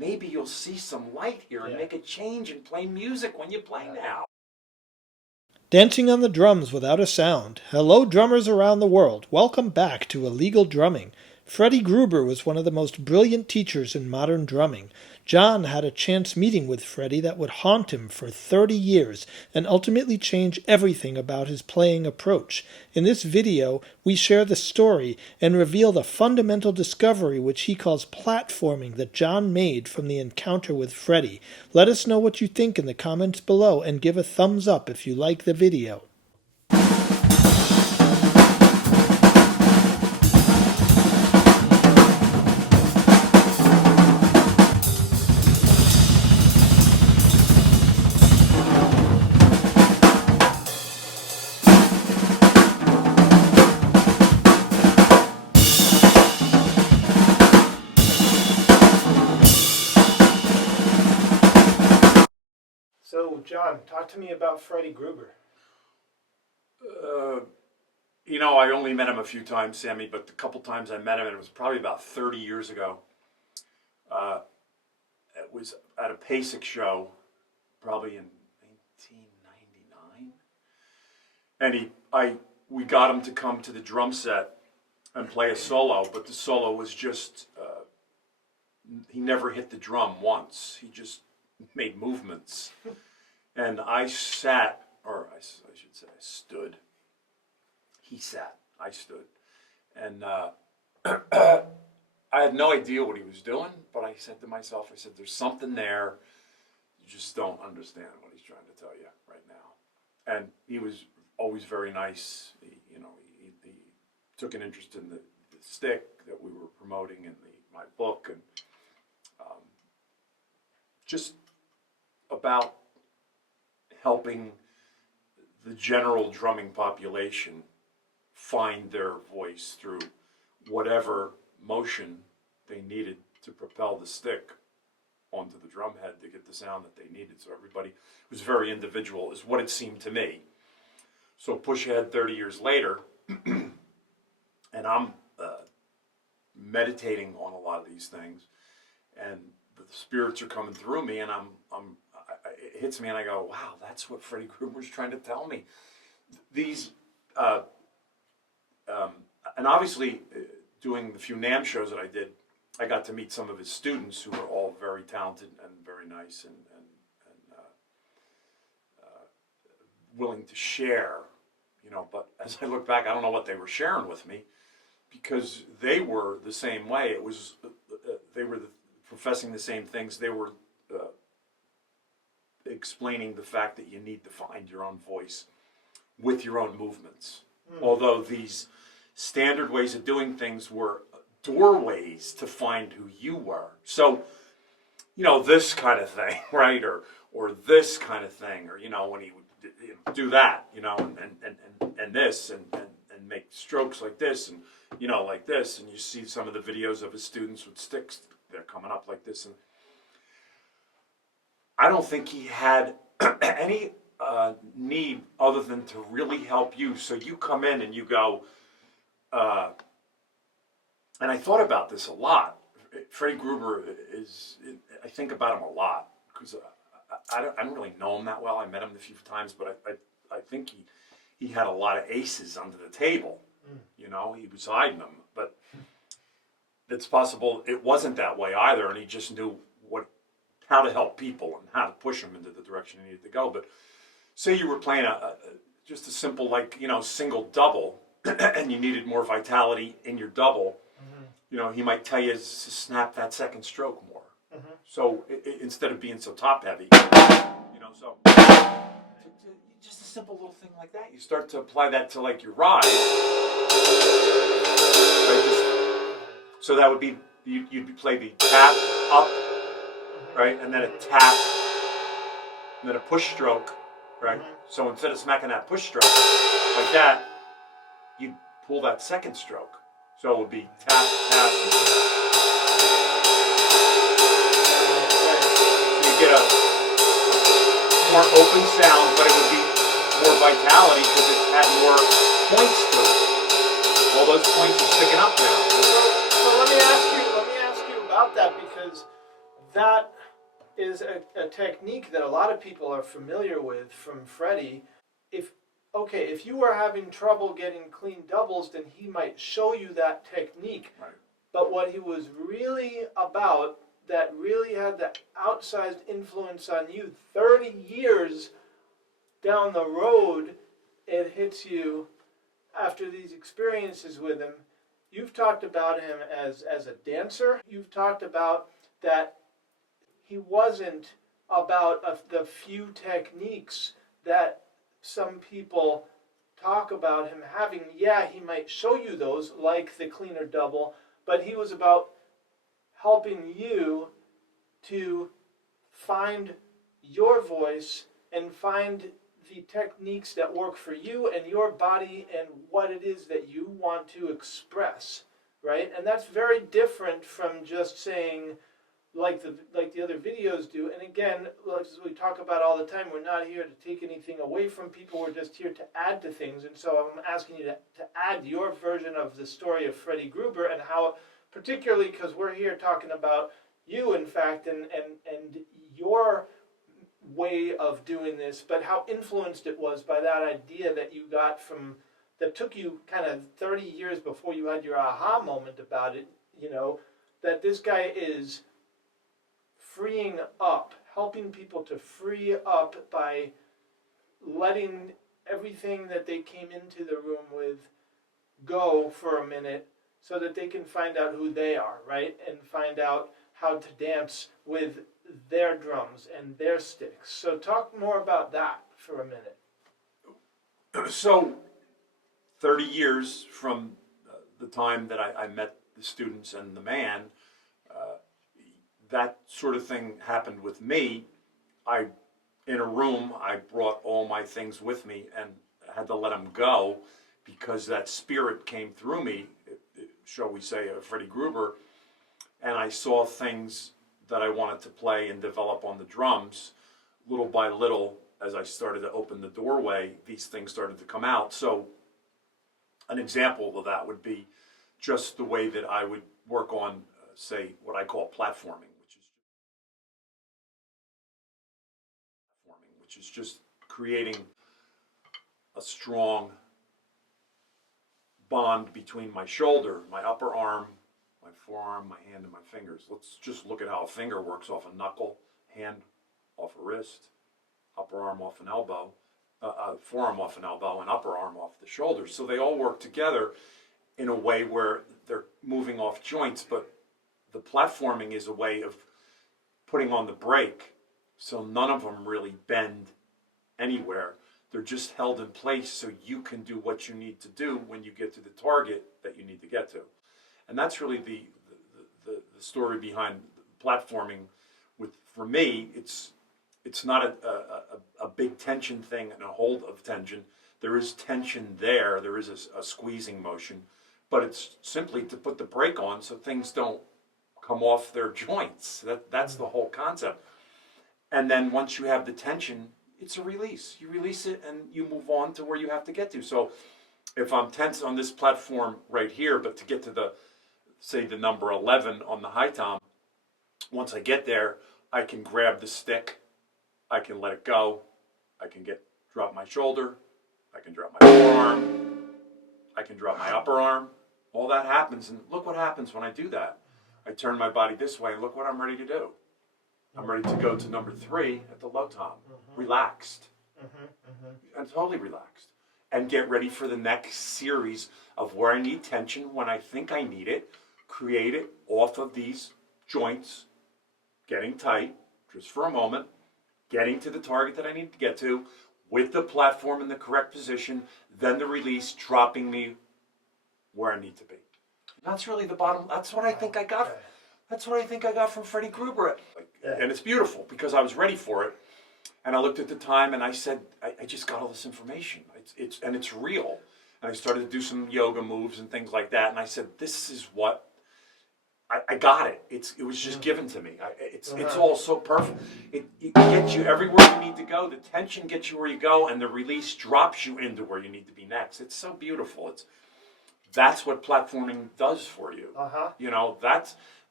maybe you'll see some light here and make a change and play music when you play now. Dancing on the drums without a sound. Hello, drummers around the world. Welcome back to Illegal Drumming. Freddie Gruber was one of the most brilliant teachers in modern drumming. John had a chance meeting with Freddie that would haunt him for 30 years and ultimately change everything about his playing approach. In this video, we share the story and reveal the fundamental discovery which he calls platforming that John made from the encounter with Freddie. Let us know what you think in the comments below and give a thumbs up if you like the video. So, John, talk to me about Freddie Gruber. I only met him a few times, Sammy, but the couple times I met him, and it was probably about 30 years ago. It was at a PASIC show, probably in 1999. And we got him to come to the drum set and play a solo, but the solo was just, he never hit the drum once. He just made movements. And I sat, or I should say I stood. He sat, I stood. And I had no idea what he was doing, but I said to myself, there's something there. You just don't understand what he's trying to tell you right now. And he was always very nice. He took an interest in the stick that we were promoting in my book, and just about helping the general drumming population find their voice through whatever motion they needed to propel the stick onto the drum head to get the sound that they needed. So everybody was very individual, is what it seemed to me. So push ahead 30 years later, and I'm meditating on a lot of these things, and the spirits are coming through me, and it hits me, and I go, wow, that's what Freddie Gruber's trying to tell me. These, and obviously, doing the few NAMM shows that I did, I got to meet some of his students who were all very talented and very nice and willing to share, but as I look back, I don't know what they were sharing with me, because they were the same way. It was, they were professing the same things. They were explaining the fact that you need to find your own voice with your own movements. Although these standard ways of doing things were doorways to find who you were. So, this kind of thing, right? Or this kind of thing, or, when he would do that, and this, and make strokes like this, and, like this, and you see some of the videos of his students with sticks, they're coming up like this, and I don't think he had any need other than to really help you. So you come in and you go, and I thought about this a lot. Freddie Gruber I think about him a lot, because I don't really know him that well. I met him a few times, but I think he had a lot of aces under the table. He was hiding them, but it's possible it wasn't that way either, and he just knew how to help people and how to push them into the direction he needed to go. But say you were playing just a simple, single double, and you needed more vitality in your double, he might tell you to snap that second stroke more. So instead of being so top heavy, so just a simple little thing like that. You start to apply that to your ride. Right? So that would be, you'd play the tap up, right, and then a tap, and then a push stroke, right? So instead of smacking that push stroke like that, you'd pull that second stroke. So it would be tap, tap. So you get a more open sound, but it would be more vitality because it had more points to it. All those points are sticking up now. So let me ask you about that, because that is a technique that a lot of people are familiar with from Freddie. If you were having trouble getting clean doubles, then he might show you that technique. Right. But what he was really about, that really had the outsized influence on you 30 years down the road, it hits you after these experiences with him. You've talked about him as a dancer. You've talked about that he wasn't about the few techniques that some people talk about him having. Yeah, he might show you those, like the cleaner double, but he was about helping you to find your voice and find the techniques that work for you and your body and what it is that you want to express, right? And that's very different from just saying, like the other videos do. And again, as we talk about all the time, we're not here to take anything away from people. We're just here to add to things. And so I'm asking you to add your version of the story of Freddie Gruber, and how, particularly because we're here talking about you, in fact, and your way of doing this, but how influenced it was by that idea that you got from, that took you kind of 30 years before you had your aha moment about it, that this guy is freeing up, helping people to free up by letting everything that they came into the room with go for a minute so that they can find out who they are, right? And find out how to dance with their drums and their sticks. So talk more about that for a minute. So 30 years from the time that I met the students and the man, that sort of thing happened with me. In a room, I brought all my things with me and had to let them go because that spirit came through me, shall we say, Freddie Gruber, and I saw things that I wanted to play and develop on the drums. Little by little, as I started to open the doorway, these things started to come out. So an example of that would be just the way that I would work on, say, what I call platforming, which is just creating a strong bond between my shoulder, my upper arm, my forearm, my hand, and my fingers. Let's just look at how a finger works off a knuckle, hand off a wrist, upper arm off an elbow, forearm off an elbow, and upper arm off the shoulder. So they all work together in a way where they're moving off joints, but the platforming is a way of putting on the brake, so none of them really bend anywhere. They're just held in place so you can do what you need to do when you get to the target that you need to get to. And that's really the story behind platforming. For me, it's not a big tension thing and a hold of tension. There is tension there. There is a squeezing motion, but it's simply to put the brake on so things don't come off their joints. That's the whole concept. And then once you have the tension, it's a release. You release it and you move on to where you have to get to. So if I'm tense on this platform right here, but to get to the number 11 on the high tom, once I get there, I can grab the stick, I can let it go, I can drop my shoulder, I can drop my forearm, I can drop my upper arm. All that happens, and look what happens when I do that. I turn my body this way, and look what I'm ready to do. I'm ready to go to number 3 at the low tom, relaxed, and totally relaxed, and get ready for the next series of where I need tension when I think I need it, create it off of these joints, getting tight just for a moment, getting to the target that I need to get to, with the platform in the correct position, then the release, dropping me where I need to be. That's really the bottom. That's what I think I got. That's what I think I got from Freddie Gruber. And it's beautiful because I was ready for it. And I looked at the time and I said, I just got all this information. It's real. And I started to do some yoga moves and things like that. And I said, this is what I got it. It was just given to me. It's all so perfect. It gets you everywhere you need to go. The tension gets you where you go, and the release drops you into where you need to be next. It's so beautiful. That's what platforming does for you. You know,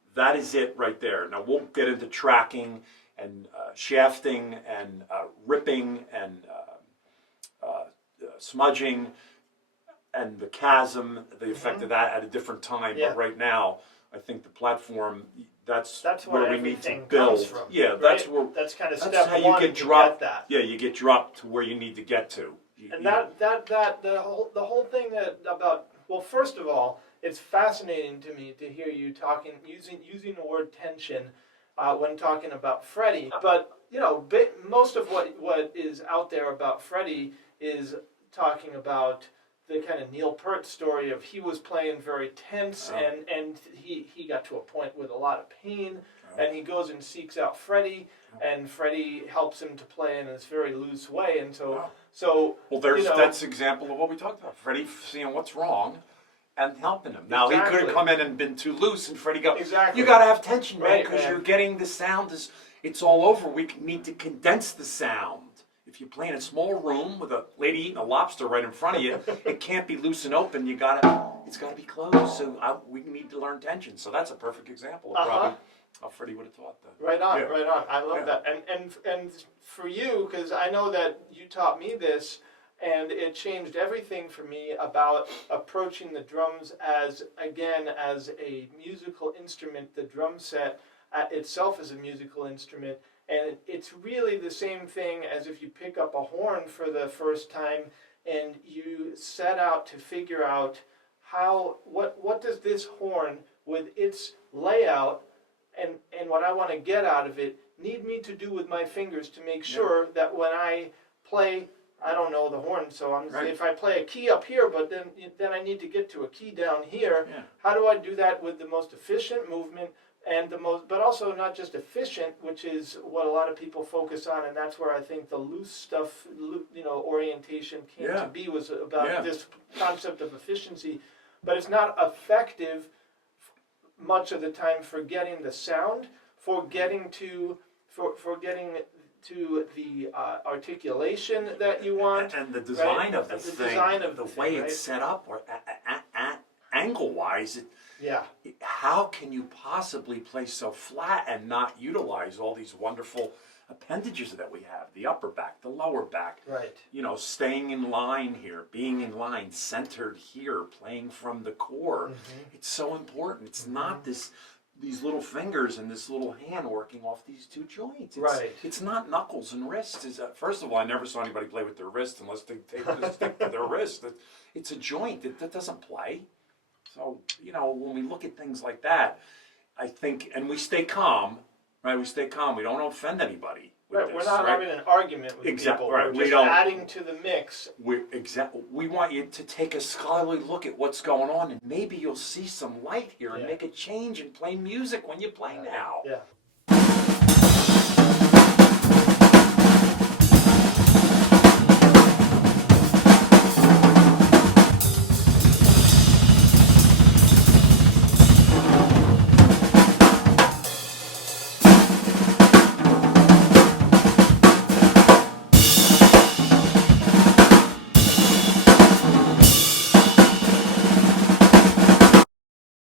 that is it right there. Now we'll get into tracking and shafting and ripping and smudging and the chasm, the effect of that at a different time. Yeah. But right now, I think the platform, that's where where we need to everything build. comes from, Yeah, right? that's where. That's kind of That's step how you one get to dropped. get that. Yeah, you get dropped to where you need to get to. And the whole thing about, well, first of all, it's fascinating to me to hear you using the word tension when talking about Freddie. But most of what is out there about Freddie is talking about the kind of Neil Peart story of he was playing very tense and he got to a point with a lot of pain, and he goes and seeks out Freddie, and Freddie helps him to play in this very loose way, and so well, that's an example of what we talked about. Freddie seeing what's wrong and helping him. Now he could have come in and been too loose, and Freddie go, exactly. You got to have tension, man, Right, because man. you're getting the sound it's all over. We need to condense the sound. If you play in a small room with a lady eating a lobster right in front of you, it can't be loose and open. It's got to be closed. So we need to learn tension. So that's a perfect example of probably how Freddie would have taught that. Right on, Yeah. right on. I love that. And for you, because I know that you taught me this, and it changed everything for me about approaching the drums as a musical instrument. The drum set itself is a musical instrument, and it's really the same thing as if you pick up a horn for the first time and you set out to figure out what does this horn with its layout and what I want to get out of it need me to do with my fingers to make sure that when I play, I don't know the horn, so if I play a key up here, but then I need to get to a key down here. Yeah. How do I do that with the most efficient movement and but also not just efficient, which is what a lot of people focus on, and that's where I think the loose stuff, orientation came to be, was about this concept of efficiency, but it's not effective much of the time for getting the sound, for getting to the articulation that you want, and the design of the and thing, the way thing, it's set up, or angle-wise, yeah. How can you possibly play so flat and not utilize all these wonderful appendages that we have? The upper back, the lower back. Right. Staying in line here, being in line, centered here, playing from the core. Mm-hmm. It's so important. It's not these little fingers and this little hand working off these two joints. It's not knuckles and wrists. First of all, I never saw anybody play with their wrist unless they stick to their wrist. It's a joint. That doesn't play. So, when we look at things like that, I think, and we stay calm, right? We stay calm. We don't offend anybody. Right, we're not having an argument with people. Right. We're just adding to the mix. We want you to take a scholarly look at what's going on, and maybe you'll see some light here and make a change and play music when you play now. Yeah.